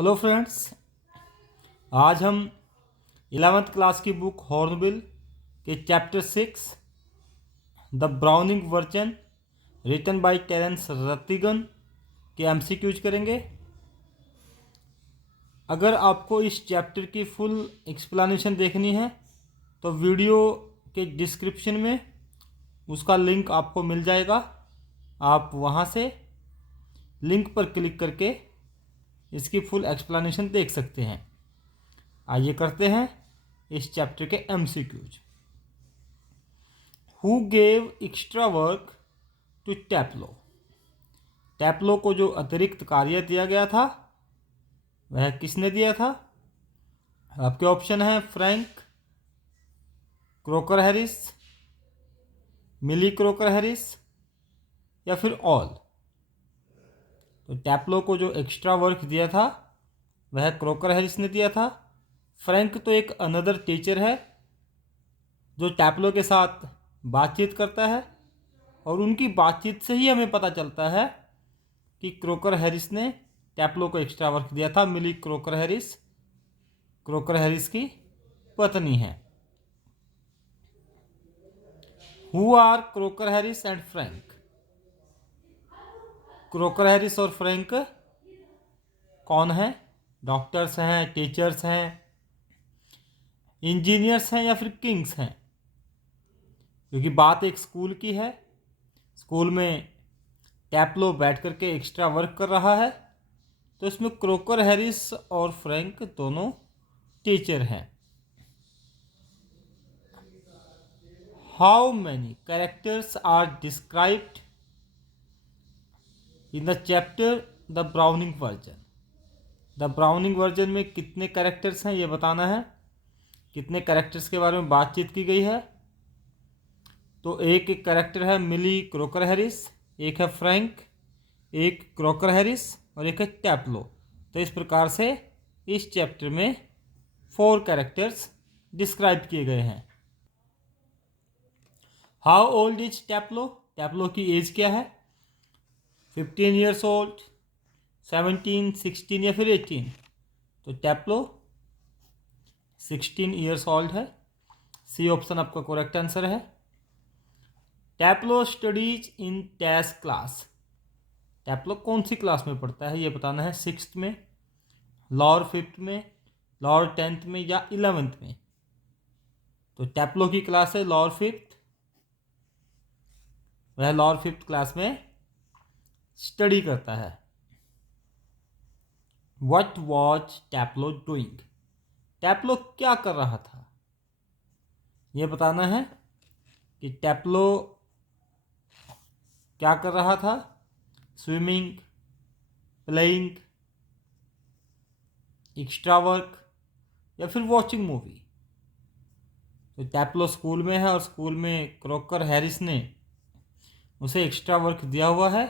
Hello friends, आज हम 11th class की बुक हॉर्नबिल के chapter 6 the Browning version written by Terence Rattigan के एमसीक्यूज करेंगे। अगर आपको इस चैप्टर की फुल एक्सप्लेनेशन देखनी है तो वीडियो के डिस्क्रिप्शन में उसका लिंक आपको मिल जाएगा। आप वहाँ से लिंक पर क्लिक करके इसकी फुल एक्सप्लेनेशन देख सकते हैं। आइए करते हैं इस चैप्टर के MCQs. Who gave extra work to Taplow? Taplow को जो अतिरिक्त कार्य दिया गया था वह किसने दिया था? आपके ऑप्शन हैं फ्रैंक, क्रोकर हैरिस, मिली क्रोकर हैरिस या फिर ऑल। तो टैप्लो को जो एक्स्ट्रा वर्क दिया था वह क्रोकर हैरिस ने दिया था। फ्रैंक तो एक अनदर टीचर है जो टैप्लो के साथ बातचीत करता है और उनकी बातचीत से ही हमें पता चलता है कि क्रोकर हैरिस ने टैप्लो को एक्स्ट्रा वर्क दिया था। मिली क्रोकर हैरिस की पत्नी है। Who are Crocker Harris and Frank? Crocker Harris और फ्रैंक कौन है? डॉक्टर्स हैं, टीचर्स हैं, इंजीनियर्स हैं या फिर किंग्स हैं? क्योंकि बात एक स्कूल की है। स्कूल में टैप्लो बैठ करके एक्स्ट्रा वर्क कर रहा है, तो इसमें क्रोकर हैरिस और फ्रैंक दोनों टीचर हैं। How many characters are described in the chapter the Browning version? The Browning version में कितने कैरेक्टर्स हैं ये बताना है। कितने कैरेक्टर्स के बारे में बातचीत की गई है? तो एक कैरेक्टर है मिली क्रोकर हैरिस, एक है फ्रैंक, एक क्रोकर हैरिस और एक है टैप्लो। तो इस प्रकार से इस चैप्टर में 4 कैरेक्टर्स डिस्क्राइब किए गए हैं। How old is Taplow? Taplow की एज क्या है? 15 ईयर्स ओल्ड, 17, 16 या फिर 18? तो टैप्लो 16 ईयर्स ओल्ड है। सी ऑप्शन आपका करेक्ट आंसर है। टैप्लो स्टडीज इन टैस क्लास? टैप्लो कौन सी क्लास में पढ़ता है ये बताना है। 6th में, लोअर 5th में, लोअर 10th में या 11th में? तो टैप्लो की क्लास है लोअर 5th। वह लोअर 5th क्लास में स्टडी करता है। What was Taplow doing? Taplow क्या कर रहा था ये बताना है कि टैप्लो क्या कर रहा था। स्विमिंग, प्लेइंग, एक्स्ट्रा वर्क या फिर वॉचिंग मूवी? तो टैप्लो स्कूल में है और स्कूल में क्रोकर हैरिस ने उसे एक्स्ट्रा वर्क दिया हुआ है,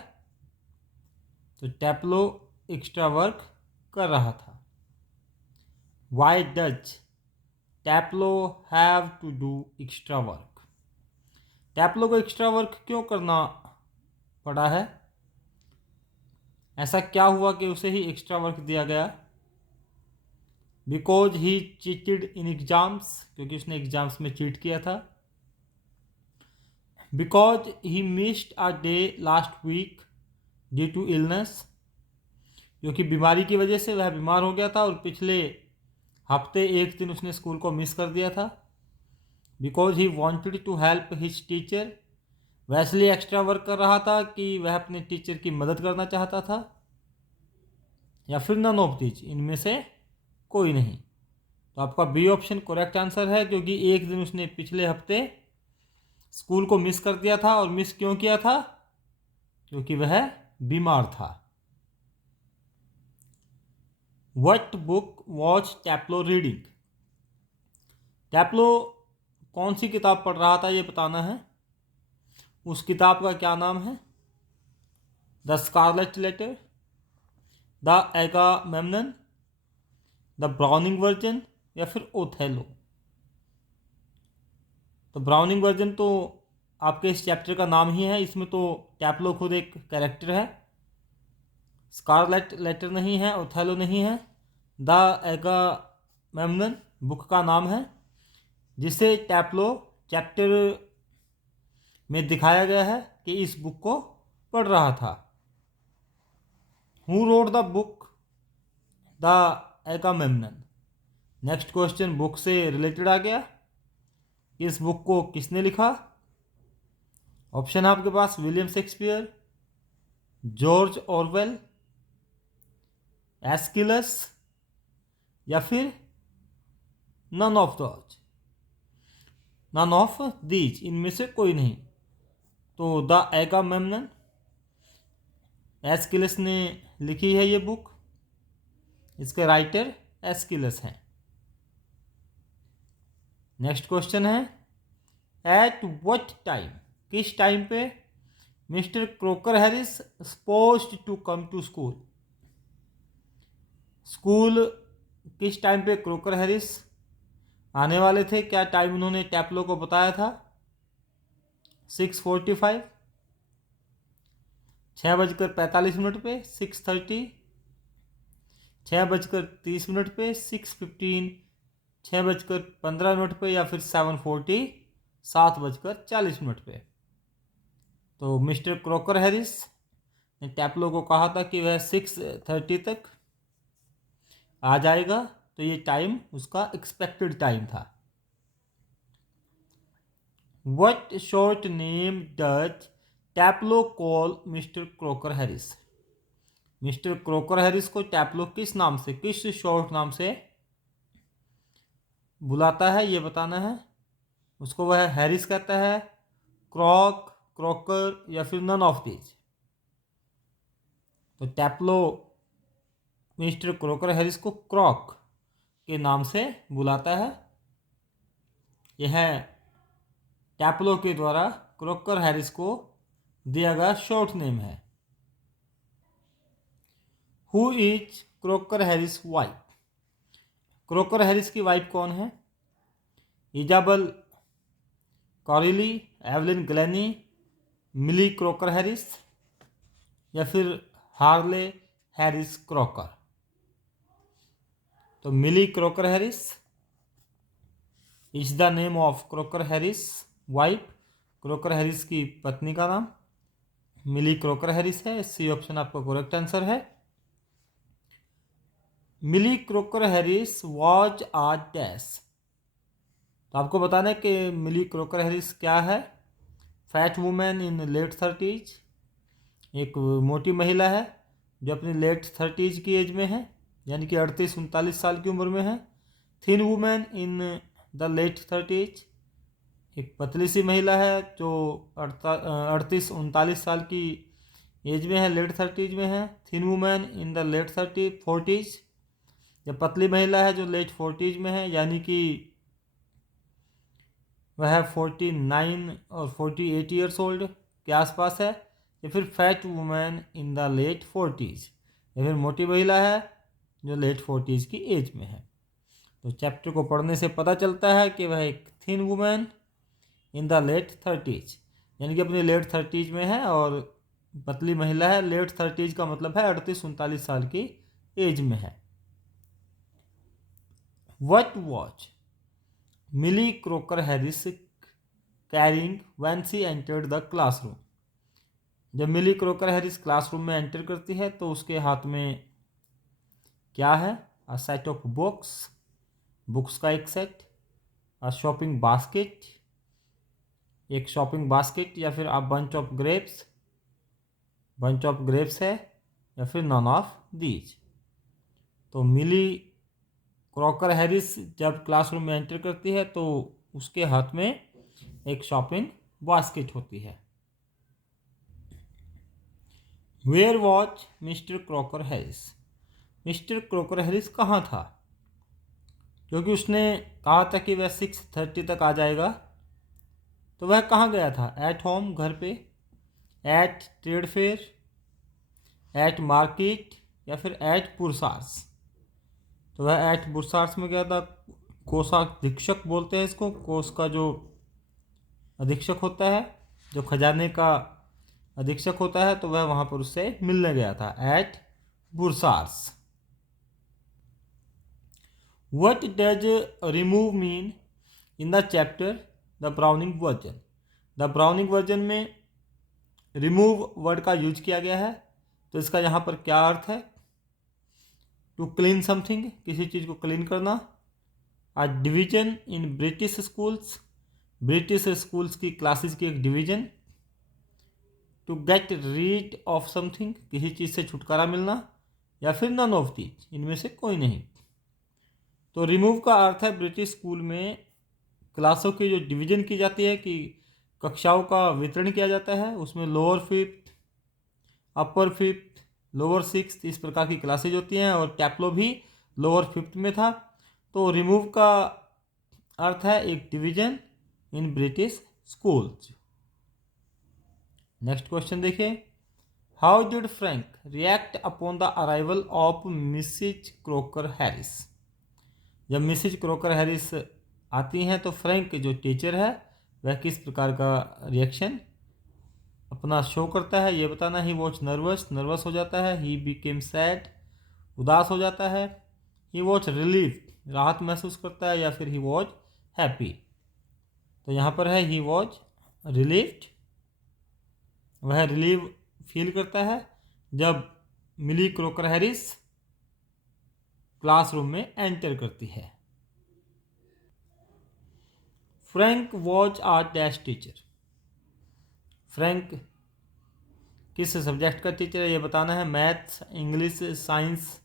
तो टैप्लो एक्स्ट्रा वर्क कर रहा था। Why does Taplow have to do extra work? Taplow को एक्स्ट्रा वर्क क्यों करना पड़ा है? ऐसा क्या हुआ कि उसे ही एक्स्ट्रा वर्क दिया गया? Because he cheated in exams? क्योंकि उसने एग्जाम्स में चीट किया था। Because he missed a day last week due to illness? क्योंकि बीमारी की वजह से वह बीमार हो गया था और पिछले हफ्ते एक दिन उसने स्कूल को मिस कर दिया था। Because he wanted to help his teacher? वह इसलिए एक्स्ट्रा वर्क कर रहा था कि वह अपने टीचर की मदद करना चाहता था, या फिर नन ऑफ दीज, इनमें से कोई नहीं? तो आपका बी ऑप्शन करेक्ट आंसर है, क्योंकि एक दिन उसने पिछले हफ्ते स्कूल को मिस कर दिया था। और मिस क्यों किया था? क्योंकि वह बीमार था। What book was Taplow reading? Taplow कौन सी किताब पढ़ रहा था ये बताना है। उस किताब का क्या नाम है? The Scarlet Letter, the Agamemnon, the Browning version या फिर ओथेलो? तो ब्राउनिंग वर्जन तो आपके इस चैप्टर का नाम ही है, इसमें तो टैप्लो खुद एक कैरेक्टर है। स्कारलेट लेटर नहीं है, ओथेलो नहीं है, द एगामेम्नन बुक का नाम है, जिसे टैप्लो चैप्टर में दिखाया गया है कि इस बुक को पढ़ रहा था। Who read the book the Agamemnon. Next question book से रिलेटेड आ गया। इस बुक को किसने लिखा? ऑप्शन है आपके पास William Shakespeare, George Orwell, Aeschylus या फिर नन ऑफ दीज, इनमें से कोई नहीं। तो द एगामेम्नन एस्किलस ने लिखी है ये बुक। इसके राइटर एस्किलस हैं। नेक्स्ट क्वेश्चन है एट व्हाट टाइम, किस टाइम पे Mr Crocker Harris supposed to come to school. School किस टाइम पे क्रोकर हैरिस आने वाले थे? क्या टाइम उन्होंने टैप्लो को बताया था? 6:45, 6:45 पे, 6:30, 6:30 पे, 6:15, 6:15 पे या फिर 7:40, 7:40 पे। तो मिस्टर क्रोकर हैरिस ने टैप्लो को कहा था कि वह 6:30 तक आ जाएगा, तो ये टाइम उसका एक्सपेक्टेड टाइम था। What short name does Taplow call mister Crocker Harris? Mister Crocker Harris को टैप्लो किस नाम से, किस शॉर्ट नाम से बुलाता है, ये बताना है। उसको वह हैरिस कहता है, क्रॉक, क्रोकर या फिर नन ऑफ दीज। तो टैप्लो मिस्टर क्रोकर हैरिस को क्रॉक के नाम से बुलाता है। यह टैप्लो के द्वारा क्रोकर हैरिस को दिया गया शॉर्ट नेम है। Who is Crocker Harris wife? Crocker Harris की वाइफ कौन है? Isabel Corley, Evelyn Glenny, Millie Crocker Harris या फिर हार्ले हैरिस क्रोकर। तो Millie Crocker Harris is the name of Crocker Harris wife. Crocker Harris की पत्नी का नाम मिली क्रोकर हैरिस है। सी ऑप्शन आपका करेक्ट आंसर है। Millie Crocker Harris was a dash. तो आपको बताना है कि मिली क्रोकर हैरिस क्या है। फैट वुमेन इन लेट 30s, एक मोटी महिला है जो अपनी लेट 30s की एज में है, यानी कि 38-39 साल की उम्र में है। Thin women in the late 30s, एक पतली सी महिला है जो 38-39 साल की एज में है, लेट 30s में है। Thin women in the late 40s, जब पतली महिला है जो लेट 40s में है, यानी कि वह 49 और 48 ईयर्स ओल्ड के आसपास है। या फिर fat women in the late 40s, या फिर मोटी महिला है जो लेट 40s की एज में है। तो चैप्टर को पढ़ने से पता चलता है कि वह एक thin women in the late 30s, यानी कि अपनी लेट 30s में है, और पतली महिला है। लेट 30s का मतलब है 38-39 साल की एज में है। What was Millie Crocker Harris carrying when she entered the classroom? जब मिली क्रोकर हैरिस क्लासरूम में एंटर करती है तो उसके हाथ में क्या है? A set of books, books का एक सेट, अ शॉपिंग बास्केट, एक शॉपिंग बास्केट, या फिर a bunch of grapes, bunch of grapes है, या फिर नन ऑफ दीज। तो मिली क्रोकर हैरिस जब क्लासरूम में एंटर करती है तो उसके हाथ में एक शॉपिंग बास्केट होती है। Where was Mr Crocker Harris? Mister Crocker Harris कहाँ था? क्योंकि उसने कहा था कि वह 6:30 तक आ जाएगा, तो वह कहाँ गया था? एट होम, घर पे, at trade fair, at market या फिर एट पुरसार्स। तो वह एट बुरसार्स में गया था। कोषाधीक्षक बोलते हैं इसको, कोष का जो अधीक्षक होता है, जो खजाने का अधीक्षक होता है, तो वह वहाँ पर उससे मिलने गया था eight बुरसार्स। What does remove mean in the chapter The Browning version? The Browning version में remove वर्ड का यूज किया गया है, तो इसका यहाँ पर क्या अर्थ है? टू क्लीन समथिंग, किसी चीज़ को क्लीन करना। A division in British schools, British schools की क्लासेस की एक division. To get rid of something, किसी चीज़ से छुटकारा मिलना, या फिर नन ऑफ दीज, इनमें से कोई नहीं। तो रिमूव का अर्थ है ब्रिटिश स्कूल में क्लासों की जो डिवीजन की जाती है, कि कक्षाओं का वितरण किया जाता है, उसमें लोअर फिफ्थ, अपर फिफ्थ, लोअर सिक्स्थ, इस प्रकार की क्लासेज होती हैं, और टैप्लो भी लोअर फिफ्थ में था। तो रिमूव का अर्थ है एक division in British schools. Next question देखिए, how did Frank react upon the arrival of Mrs Crocker Harris? जब मिसिज क्रोकर हैरिस आती हैं तो फ्रैंक जो टीचर है वह किस प्रकार का रिएक्शन अपना शो करता है, ये बताना। ही वॉज नर्वस, नर्वस हो जाता है। ही बिकेम सैड, उदास हो जाता है। ही वॉज रिलीव, राहत महसूस करता है, या फिर ही वॉज हैप्पी। तो यहाँ पर है ही वॉज रिलीव्ड, वह रिलीव फील करता है जब मिली क्रोकर हैरिस क्लासरूम में एंटर करती है। Frank was a dash teacher, Frank किस सब्जेक्ट का टीचर है ये बताना है। मैथ्स, इंग्लिश, साइंस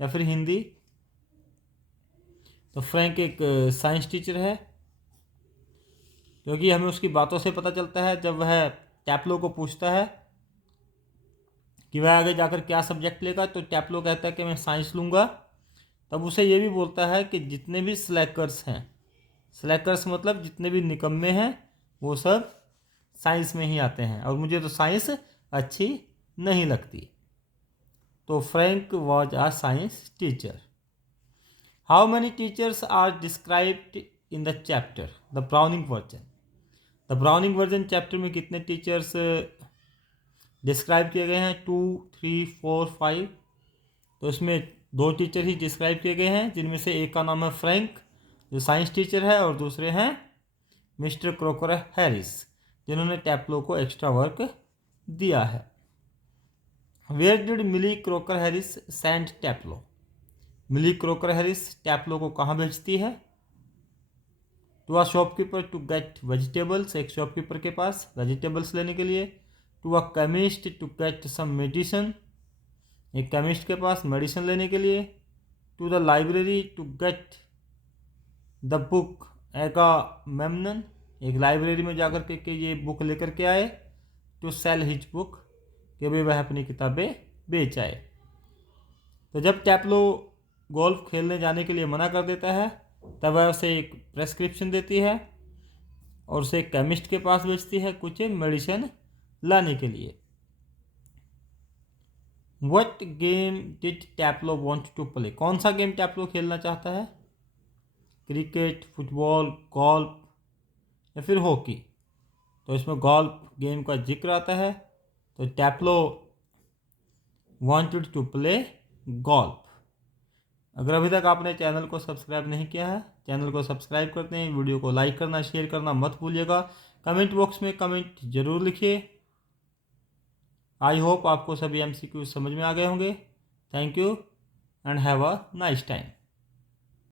या फिर हिंदी। तो फ्रैंक एक साइंस टीचर है, क्योंकि हमें उसकी बातों से पता चलता है जब वह टैप्लो को पूछता है कि वह आगे जाकर क्या सब्जेक्ट लेगा, तो टैप्लो कहता है कि मैं साइंस लूँगा। तब उसे ये भी बोलता है कि जितने भी स्लैकर्स हैं, स्लैकर्स मतलब जितने भी निकम्मे हैं, वो सब साइंस में ही आते हैं, और मुझे तो साइंस अच्छी नहीं लगती। तो Frank was a science teacher. How many teachers are described in the chapter the Browning version? The Browning version chapter में कितने टीचर्स डिस्क्राइब किए गए हैं? 2, 3, 4, 5। तो इसमें 2 टीचर ही डिस्क्राइब किए गए हैं, जिनमें से एक का नाम है फ्रैंक जो साइंस टीचर है, और दूसरे हैं मिस्टर क्रोकर हैरिस जिन्होंने टैप्लो को एक्स्ट्रा वर्क दिया है। Where did Millie Crocker Harris send Taplow? Millie Crocker Harris Taplow को कहाँ भेजती है? To a shopkeeper to get vegetables, एक शॉपकीपर के पास वेजिटेबल्स लेने के लिए। To a chemist to get some medicine, एक केमिस्ट के पास मेडिसिन लेने के लिए। To the library to get the book Agamemnon, एक लाइब्रेरी में जाकर के ये बुक लेकर के आए। टू सेल हिज बुक, कि भाई वह अपनी किताबें बेच आए। तो जब टैप्लो गोल्फ खेलने जाने के लिए मना कर देता है, तब वह उसे एक प्रेस्क्रिप्शन देती है और उसे केमिस्ट के पास भेजती है कुछ मेडिसिन लाने के लिए। What game did Taplow want to play? कौन सा गेम टैप्लो खेलना चाहता है? क्रिकेट, फुटबॉल, गोल्फ या फिर हॉकी? तो इसमें गोल्फ गेम का जिक्र आता है, तो टैप्लो वांटेड टू प्ले गोल्फ। अगर अभी तक आपने चैनल को सब्सक्राइब नहीं किया है, चैनल को सब्सक्राइब करते हैं, वीडियो को लाइक करना, शेयर करना मत भूलिएगा। कमेंट बॉक्स में कमेंट जरूर लिखिए। आई होप आपको सभी MCQ समझ में आ गए होंगे। Thank you and have a nice time.